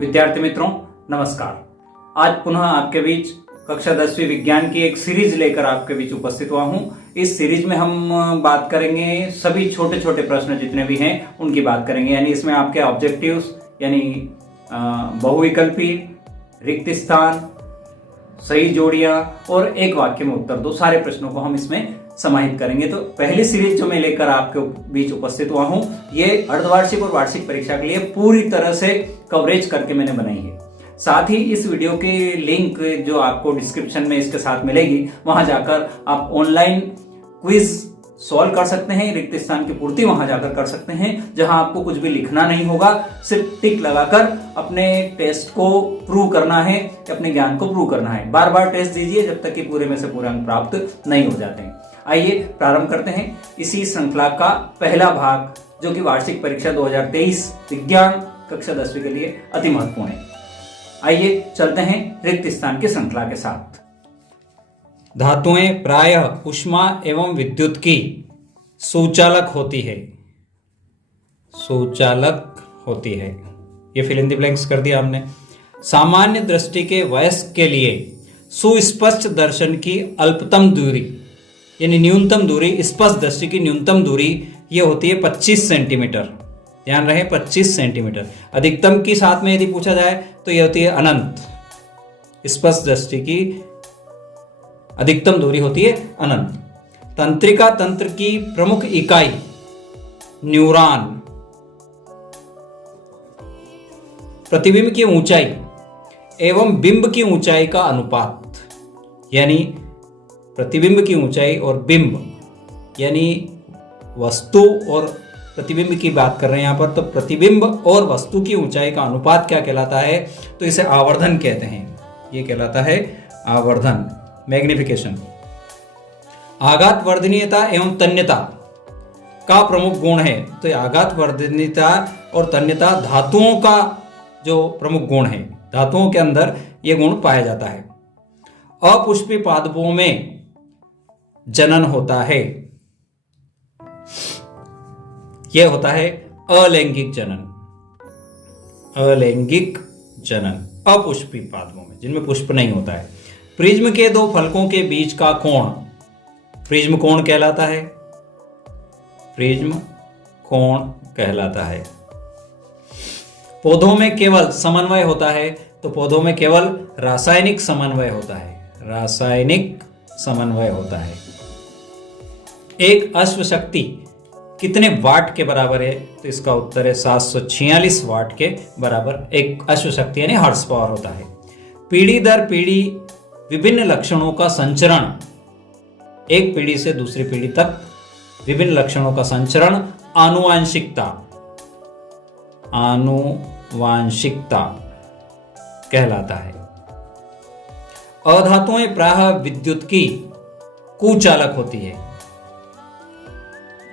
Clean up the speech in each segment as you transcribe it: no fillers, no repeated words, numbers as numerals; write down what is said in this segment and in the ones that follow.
विद्यार्थी मित्रों नमस्कार। आज पुनः आपके बीच कक्षा 10वीं विज्ञान की एक सीरीज लेकर आपके बीच उपस्थित हुआ हूं। इस सीरीज में हम बात करेंगे सभी छोटे छोटे प्रश्न जितने भी हैं उनकी बात करेंगे, यानी इसमें आपके ऑब्जेक्टिव्स यानी बहुविकल्पी, रिक्त स्थान, सही जोड़ियां और एक वाक्य में उत्तर दो, सारे प्रश्नों को हम इसमें समाहित करेंगे। तो पहली सीरीज जो मैं लेकर आपके बीच उपस्थित हुआ हूं, ये अर्धवार्षिक और वार्षिक परीक्षा के लिए पूरी तरह से कवरेज करके मैंने बनाई है। साथ ही इस वीडियो के लिंक जो आपको डिस्क्रिप्शन में इसके साथ मिलेगी, वहां जाकर आप ऑनलाइन क्विज सॉल्व कर सकते हैं, रिक्त स्थान की पूर्ति वहां जाकर कर सकते हैं, जहां आपको कुछ भी लिखना नहीं होगा, सिर्फ टिक लगाकर अपने टेस्ट को प्रूव करना है, अपने ज्ञान को प्रूव करना है। बार बार टेस्ट दीजिए जब तक कि पूरे में से पूरे अंक प्राप्त नहीं हो जाते हैं। आइए प्रारंभ करते हैं इसी श्रृंखला का पहला भाग, जो कि वार्षिक परीक्षा 2023 विज्ञान कक्षा 10वीं के लिए अति महत्वपूर्ण है। आइए चलते हैं रिक्त स्थान की श्रृंखला के साथ। धातुएं प्रायः ऊष्मा एवं विद्युत की सुचालक होती है। सुचालक होती है, ये फिल इन द ब्लैंक्स कर दिया हमने। सामान्य दृष्टि के वयस्क के लिए सुस्पष्ट दर्शन की अल्पतम दूरी यानी न्यूनतम दूरी, स्पष्ट दृष्टि की न्यूनतम दूरी ये होती है 25 सेंटीमीटर। ध्यान रहे 25 सेंटीमीटर। अधिकतम की साथ में यदि पूछा जाए तो ये होती है अनंत। स्पष्ट दृष्टि की अधिकतम दूरी होती है अनंत। तंत्रिका तंत्र की प्रमुख इकाई न्यूरॉन। प्रतिबिंब की ऊंचाई एवं बिंब की ऊंचाई का अनुपात, यानी प्रतिबिंब की ऊंचाई और बिंब यानी वस्तु और प्रतिबिंब की बात कर रहे हैं यहां पर, तो प्रतिबिंब और वस्तु की ऊंचाई का अनुपात क्या कहलाता है? तो इसे आवर्धन कहते हैं। यह कहलाता है आवर्धन, मैग्निफिकेशन। आघात वर्धनीयता एवं तन्यता का प्रमुख गुण है, तो आघात वर्धनीयता और तन्यता धातुओं का जो प्रमुख गुण है, धातुओं के अंदर यह गुण पाया जाता है। अपुष्पी पादपों में जनन होता है, यह होता है अलैंगिक जनन। अलैंगिक जनन अपुष्पी पादपों में, जिनमें पुष्प नहीं होता है। प्रिज्म के दो फलकों के बीच का कोण प्रिज्म कोण कहलाता है। प्रिज्म कोण कहलाता है। पौधों में केवल समन्वय होता है, तो पौधों में केवल रासायनिक समन्वय होता है। रासायनिक समन्वय होता है। एक अश्व शक्ति कितने वाट के बराबर है? तो इसका उत्तर है 746 वाट के बराबर एक अश्व शक्ति यानी हॉर्स पावर होता है। पीढ़ी दर पीढ़ी विभिन्न लक्षणों का संचरण, एक पीढ़ी से दूसरी पीढ़ी तक विभिन्न लक्षणों का संचरण आनुवांशिकता, आनुवांशिकता कहलाता है। अधातुएं प्रायः विद्युत की कुचालक होती है।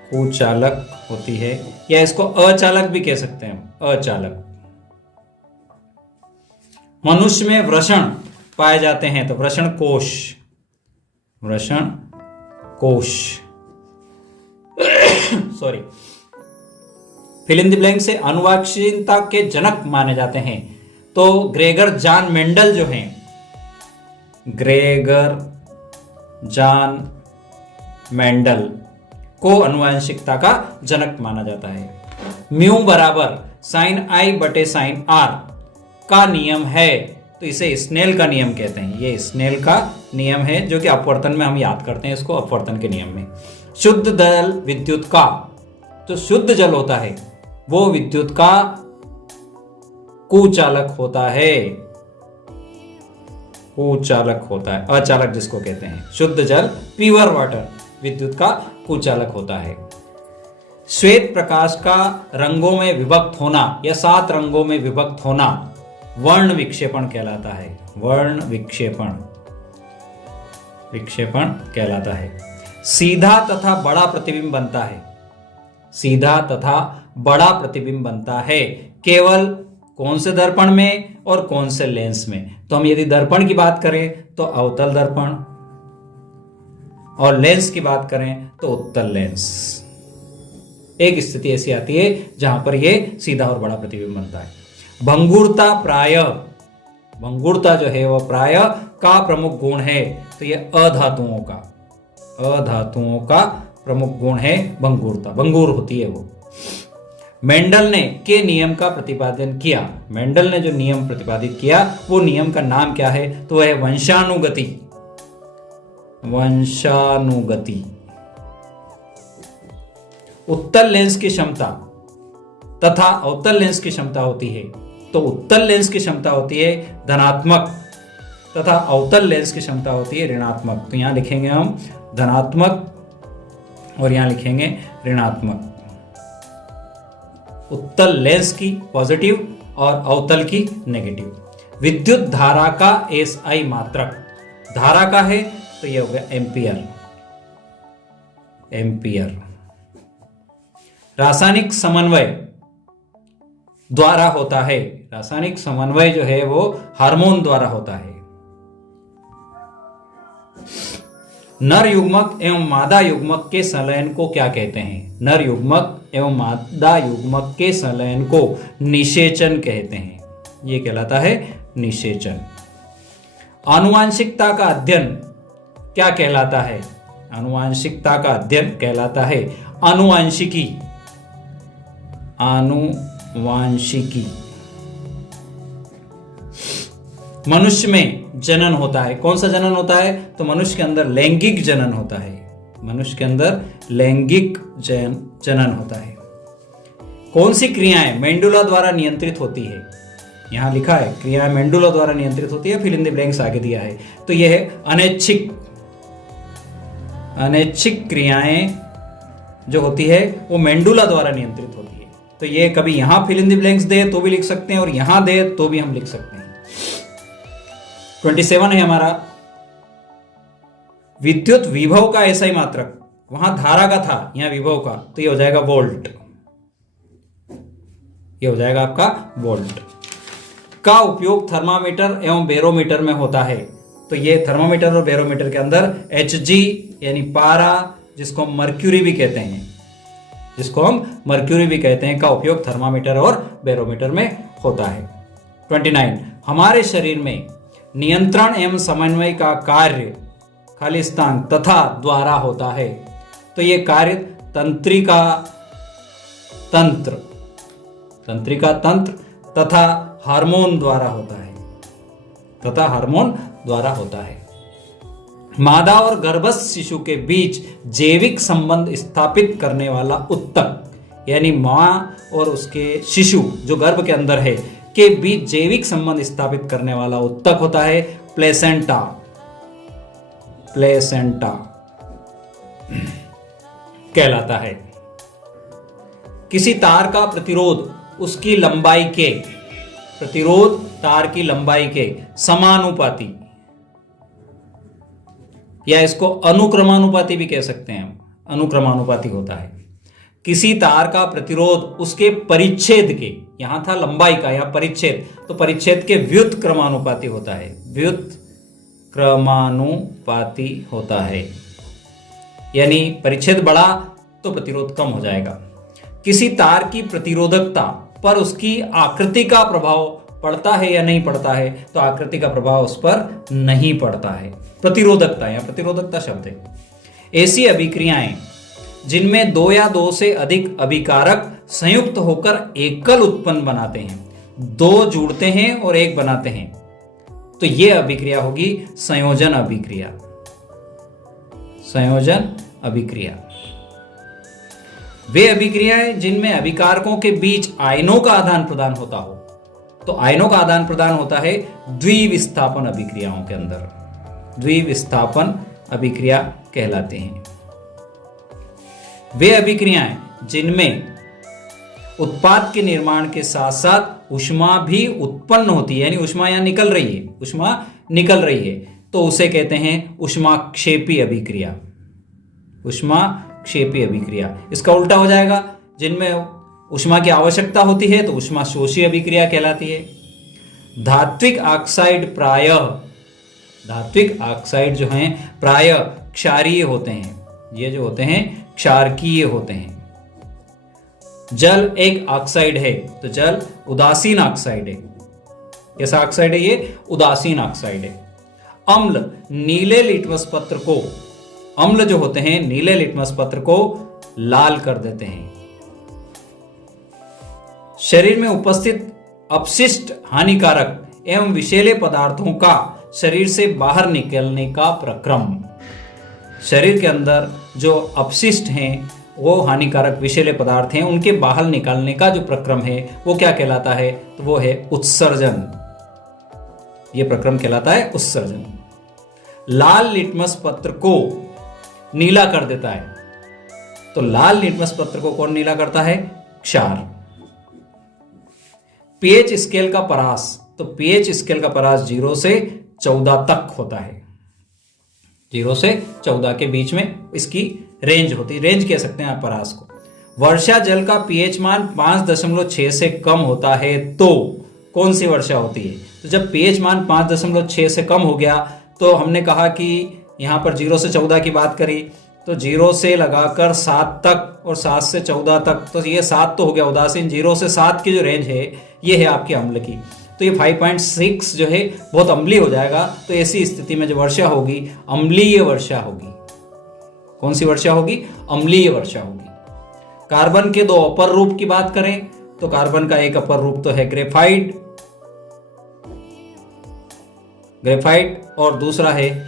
कुचालक होती है, या इसको अचालक भी कह सकते हैं, अचालक। मनुष्य में वृषण पाए जाते हैं, तो वृषण कोश, वृषण कोश sorry. Fill in the blank से आनुवांशिकता के जनक माने जाते हैं, तो ग्रेगर जॉन मेंडल जो हैं, ग्रेगर जॉन मेंडल को आनुवांशिकता का जनक माना जाता है। म्यू बराबर साइन आई बटे साइन आर का नियम है, तो इसे स्नेल का नियम कहते हैं। ये स्नेल का नियम है, जो कि अपवर्तन में हम याद करते हैं इसको, अपवर्तन के नियम में। शुद्ध जल विद्युत का, जो शुद्ध जल होता है वो विद्युत का कुचालक होता है। कुचालक होता है, अचालक जिसको कहते हैं। शुद्ध जल प्योर वाटर विद्युत का कुचालक होता है। श्वेत प्रकाश का रंगों में विभक्त होना या 7 रंगों में विभक्त होना वर्ण विक्षेपण कहलाता है। वर्ण विक्षेपण, विक्षेपण कहलाता है। सीधा तथा बड़ा प्रतिबिंब बनता है। सीधा तथा बड़ा प्रतिबिंब बनता है केवल कौन से दर्पण में और कौन से लेंस में? तो हम यदि दर्पण की बात करें तो अवतल दर्पण, और लेंस की बात करें तो उत्तल लेंस। एक स्थिति ऐसी आती है जहां पर यह सीधा और बड़ा प्रतिबिंब बनता है। भंगुरता प्राय, भंगुरता जो है वह प्राय का प्रमुख गुण है। तो ये अधातुओं का प्रमुख गुण है भंगुरता, भंगुर होती है वो। मेंडल ने के नियम का प्रतिपादन किया, मेंडल ने जो नियम प्रतिपादित किया वो नियम का नाम क्या है? तो वह है वंशानुगति। वंशानुगति। उत्तल लेंस की क्षमता तथा अवतल लेंस की क्षमता होती है। तो उत्तल लेंस की क्षमता होती है धनात्मक तथा अवतल लेंस की क्षमता होती है ऋणात्मक। तो यहां लिखेंगे हम धनात्मक और यहां लिखेंगे ऋणात्मक। उत्तल लेंस की पॉजिटिव और अवतल की नेगेटिव। विद्युत धारा का एसआई मात्रक, धारा का है तो यह हो गया एम्पियर। एम्पियर। रासायनिक समन्वय द्वारा होता है, रासायनिक समन्वय जो है वो हार्मोन द्वारा होता है। नर युग्मक एवं मादा युग्मक के संलयन को क्या कहते हैं? नर युग्मक एवं मादा युग्मक के संलयन को निषेचन कहते हैं। यह कहलाता है निषेचन। आनुवांशिकता का अध्ययन क्या कहलाता है? आनुवांशिकता का अध्ययन कहलाता है आनुवांशिकी। आनुवांशिकी। मनुष्य में जनन होता है। कौन सा जनन होता है? तो मनुष्य के अंदर लैंगिक जनन होता है। मनुष्य के अंदर लैंगिक जनन होता है। कौन सी क्रियाएं मेंडुला द्वारा नियंत्रित होती है? यहां लिखा है क्रियाएं मेंडुला द्वारा नियंत्रित होती है, फिल इन द ब्लैंक्स आगे दिया है। तो यह है अनैच्छिक। अनैच्छिक क्रियाएं जो होती है वो मेंडुला द्वारा नियंत्रित होती है। तो ये कभी यहां फिल इन द ब्लैंक्स दे तो भी लिख सकते हैं और यहां दे तो भी हम लिख सकते हैं। 27 है हमारा विद्युत विभव का एसआई मात्रक। वहां धारा का था, यहां विभव का, तो ये हो जाएगा वोल्ट। ये हो जाएगा आपका वोल्ट। का उपयोग थर्मामीटर एवं बैरोमीटर में होता है। तो ये थर्मामीटर और बैरोमीटर के अंदर Hg यानी पारा, जिसको हम मर्क्यूरी भी कहते हैं, जिसको हम मर्क्यूरी भी कहते हैं, का उपयोग थर्मामीटर और बैरोमीटर में होता है। 29 हमारे शरीर में नियंत्रण एवं समन्वय का कार्य खालिस्तान तथा द्वारा होता है। तो ये कार्य तंत्रिका तंत्र तथा हार्मोन द्वारा होता है, तथा हार्मोन द्वारा होता है। मादा और गर्भस्थ शिशु के बीच जैविक संबंध स्थापित करने वाला उत्तक, यानी मां और उसके शिशु जो गर्भ के अंदर है के बीच जैविक संबंध स्थापित करने वाला उत्तक होता है प्लेसेंटा। प्लेसेंटा कहलाता है। किसी तार का प्रतिरोध उसकी लंबाई के, प्रतिरोध तार की लंबाई के समानुपाती, या इसको अनुक्रमानुपाती भी कह सकते हैं हम, अनुक्रमानुपाती होता है। किसी तार का प्रतिरोध उसके परिच्छेद के, यहां था लंबाई का, यहां परिच्छेद, तो परिच्छेद के व्युत क्रमानुपाती होता है, व्युत क्रमानुपाती होता है। यानी परिच्छेद बढ़ा तो प्रतिरोध कम हो जाएगा। किसी तार की प्रतिरोधकता पर उसकी आकृति का प्रभाव पड़ता है या नहीं पड़ता है? तो आकृति का प्रभाव उस पर नहीं पड़ता है। प्रतिरोधकता, या प्रतिरोधकता शब्द है। ऐसी अभिक्रियाएं जिनमें दो या दो से अधिक अभिकारक संयुक्त होकर एकल उत्पन्न बनाते हैं, दो जुड़ते हैं और एक बनाते हैं, तो यह अभिक्रिया होगी संयोजन अभिक्रिया। संयोजन अभिक्रिया। वे अभिक्रियाएं जिनमें अभिकारकों के बीच आयनों का आदान प्रदान होता हो, तो आयनों का आदान प्रदान होता है द्विविस्थापन अभिक्रियाओं के अंदर, द्विविस्थापन अभिक्रिया कहलाते हैं। वे अभिक्रियाएं जिनमें उत्पाद के निर्माण के साथ साथ ऊष्मा भी उत्पन्न होती है, यानी ऊष्मा यहां निकल रही है, ऊष्मा निकल रही है, तो उसे कहते हैं ऊष्माक्षेपी अभिक्रिया। ऊष्माक्षेपी अभिक्रिया। इसका उल्टा हो जाएगा, जिनमें ऊष्मा की आवश्यकता होती है तो ऊष्मा शोषी अभिक्रिया कहलाती है। धात्विक ऑक्साइड प्रायः, धात्विक ऑक्साइड जो हैं प्रायः क्षारीय होते हैं, ये जो होते हैं क्षारकीय होते हैं। जल एक ऑक्साइड है, तो जल उदासीन ऑक्साइड है। कैसा ऑक्साइड है ये? उदासीन ऑक्साइड है। अम्ल नीले लिटमस पत्र को, अम्ल जो होते हैं नीले लिटमस पत्र को लाल कर देते हैं। शरीर में उपस्थित अपशिष्ट हानिकारक एवं विषैले पदार्थों का शरीर से बाहर निकलने का प्रक्रम। शरीर के अंदर जो अपशिष्ट हैं, वो हानिकारक विषैले पदार्थ हैं, उनके बाहर निकालने का जो प्रक्रम है वो क्या कहलाता है? तो वो है उत्सर्जन। ये प्रक्रम कहलाता है उत्सर्जन। लाल लिटमस पत्र को नीला कर देता है, तो लाल लिटमस पत्र को कौन नीला करता है? क्षार। पीएच स्केल का परास, तो पीएच स्केल का परास 0 से 14 तक होता है। 0 से 14 के बीच में इसकी रेंज होती है, रेंज कह सकते हैं आप परास को। वर्षा जल का पीएच मान 5.6 से कम होता है तो कौन सी वर्षा होती है? तो जब पीएच मान 5.6 से कम हो गया, तो हमने कहा कि यहाँ पर 0 से 14 की बात करी, तो 0 से लगाकर 7 तक और 7 से 14 तक, तो ये 7 तो हो गया उदासीन। 0 से 7 की जो रेंज है ये है आपके अम्ल की, तो ये 5.6 जो है बहुत अम्लीय हो जाएगा। तो ऐसी स्थिति में जो वर्षा होगी अम्लीय वर्षा होगी। कौन सी वर्षा होगी? अम्लीय वर्षा होगी। कार्बन के 2 अपर रूप की बात करें तो कार्बन का एक अपर रूप तो है ग्रेफाइट, और दूसरा है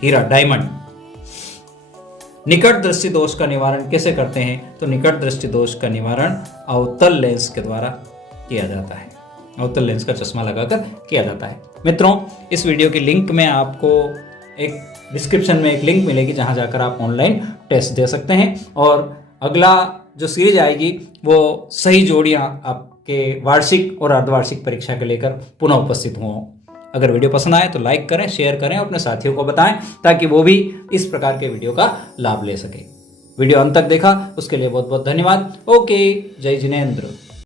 हीरा, डायमंड। निकट दृष्टि दोष का निवारण कैसे करते हैं? तो निकट दृष्टि दोष का निवारण अवतल लेंस के द्वारा किया जाता है। अवतल लेंस का चश्मा लगाकर किया जाता है। मित्रों, इस वीडियो की लिंक में आपको एक डिस्क्रिप्शन में एक लिंक मिलेगी जहां जाकर आप ऑनलाइन टेस्ट दे सकते हैं। और अगला जो सीरीज आएगी वो सही जोड़ियां आपके वार्षिक और अर्धवार्षिक परीक्षा के लेकर पुनः उपस्थित हों। अगर वीडियो पसंद आए तो लाइक करें, शेयर करें, अपने साथियों को बताएं ताकि वो भी इस प्रकार के वीडियो का लाभ ले सके। वीडियो अंत तक देखा उसके लिए बहुत बहुत धन्यवाद। ओके, जय जिनेंद्र।